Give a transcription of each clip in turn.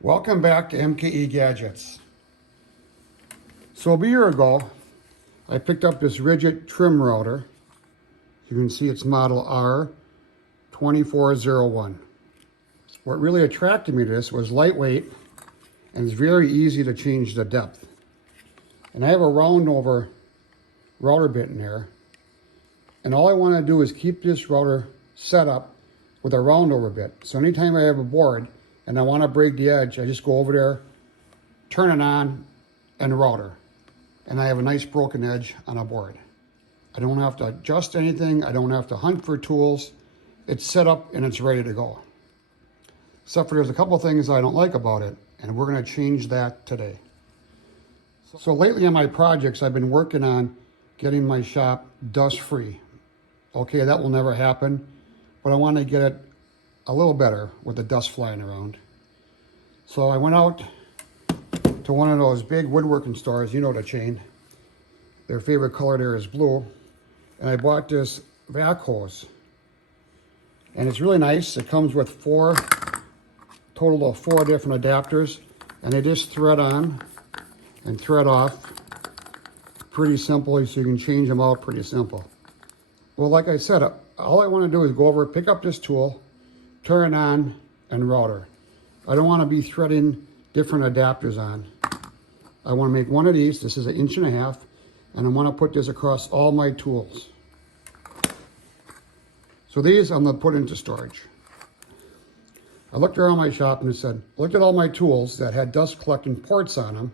Welcome back to MKE Gadgets. So a year ago, I picked up this Ridgid trim router. You can see it's model R2401. What really attracted me to this was lightweight and it's very easy to change the depth. And I have a round over router bit in there. And all I want to do is keep this router set up with a round over bit. So anytime I have a board and I want to break the edge, I just go over there, turn it on, and router. And I have a nice broken edge on a board. I don't have to adjust anything. I don't have to hunt for tools. It's set up and it's ready to go. Except for there's a couple things I don't like about it, and we're going to change that today. So lately on my projects, I've been working on getting my shop dust-free. Okay, that will never happen, but I want to get it a little better with the dust flying around. So I went out to one of those big woodworking stores, you know the chain. Their favorite color there is blue. And I bought this vac hose. And it's really nice. It comes with total of four different adapters. And they just thread on and thread off. Pretty simple, so you can change them out pretty simple. Well, like I said, all I want to do is go over, pick up this tool, turn it on, and router. I don't want to be threading different adapters on. I want to make one of these. This is 1.5 inches, and I want to put this across all my tools. So these I'm going to put into storage. I looked around my shop and it said, looked at all my tools that had dust collecting ports on them,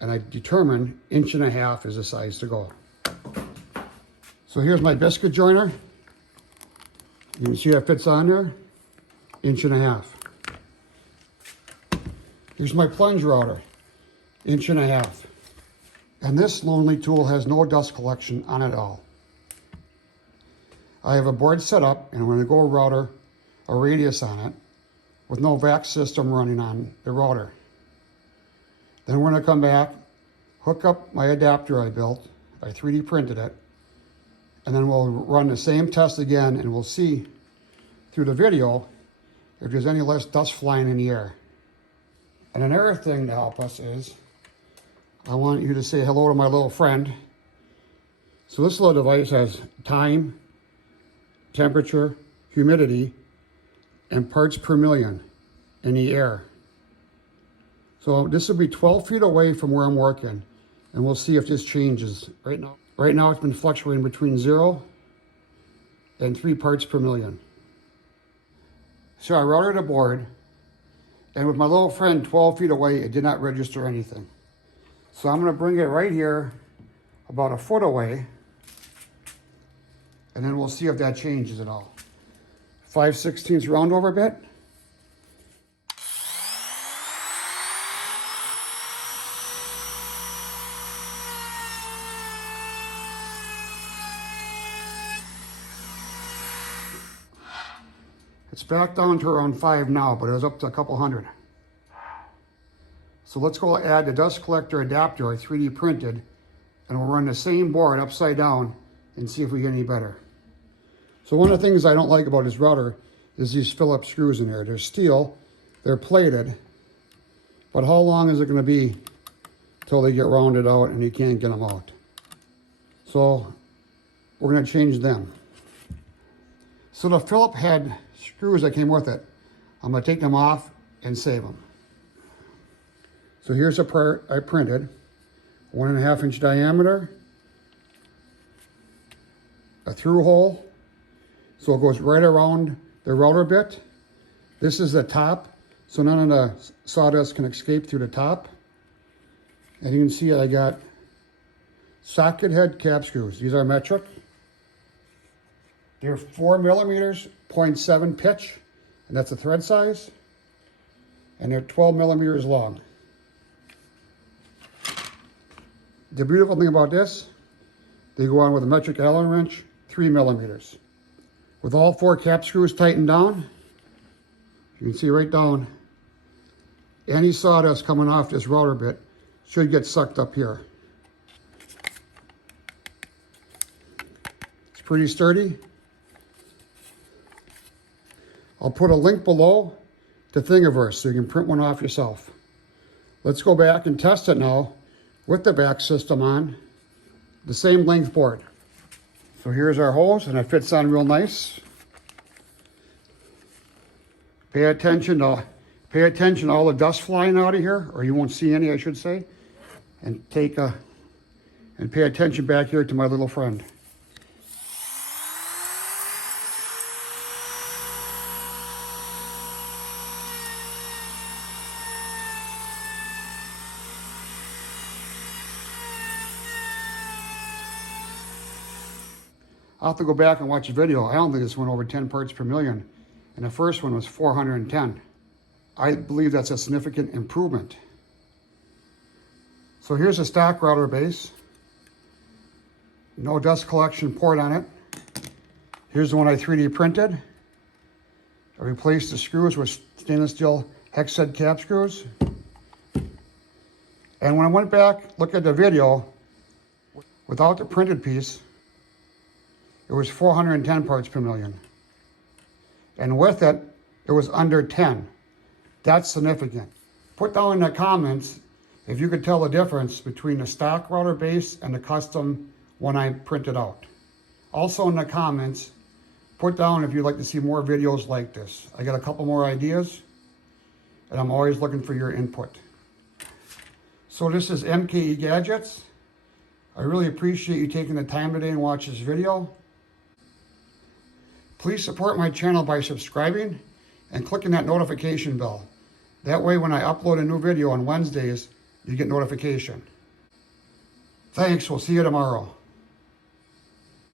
and I determined 1.5 inches is the size to go. So here's my biscuit joiner. You can see that fits on there, 1.5 inches. Here's my plunge router, 1.5 inches. And this lonely tool has no dust collection on it at all. I have a board set up and I'm going to go router a radius on it with no vac system running on the router. Then we're going to come back, hook up my adapter I built, I 3D printed it, and then we'll run the same test again and we'll see through the video if there's any less dust flying in the air. And another thing to help us is, I want you to say hello to my little friend. So this little device has time, temperature, humidity, and parts per million in the air. So this will be 12 feet away from where I'm working, and we'll see if this changes. Right now it's been fluctuating between 0 and 3 parts per million. So I routed a board, and with my little friend 12 feet away, it did not register anything. So I'm going to bring it right here, about 1 foot away, and then we'll see if that changes at all. 5/16 round over bit. It's back down to around 5 now, but it was up to a couple hundred. So let's go add the dust collector adapter I 3D printed, and we'll run the same board upside down and see if we get any better. So one of the things I don't like about this router is these Phillips screws in there. They're steel, they're plated, but how long is it going to be till they get rounded out and you can't get them out? So we're going to change them. So the Phillips had screws that came with it. I'm going to take them off and save them. So here's a part I printed, 1.5 inch diameter, a through hole, so it goes right around the router bit. This is the top, so none of the sawdust can escape through the top. And you can see I got socket head cap screws. These are metric. They're 4 millimeters, 0.7 pitch, and that's the thread size. And they're 12 millimeters long. The beautiful thing about this, they go on with a metric Allen wrench, 3 millimeters. With all 4 cap screws tightened down, you can see right down, any sawdust coming off this router bit should get sucked up here. It's pretty sturdy. I'll put a link below to Thingaverse so you can print one off yourself. Let's go back and test it now with the back system on the same length board. So here's our hose, and it fits on real nice. Pay attention to all the dust flying out of here, or you won't see any, I should say. And pay attention back here to my little friend. I'll have to go back and watch the video. I don't think this went over 10 parts per million, and the first one was 410. I believe that's a significant improvement. So here's a stock router base. No dust collection port on it. Here's the one I 3D printed. I replaced the screws with stainless steel hex head cap screws. And when I went back, look at the video, without the printed piece, it was 410 parts per million. And with it, it was under 10. That's significant. Put down in the comments if you could tell the difference between the stock router base and the custom one I printed out. Also in the comments, put down if you'd like to see more videos like this. I got a couple more ideas, and I'm always looking for your input. So this is Mkegadgets. I really appreciate you taking the time today and watch this video. Please support my channel by subscribing and clicking that notification bell. That way when I upload a new video on Wednesdays, you get notification. Thanks, we'll see you tomorrow.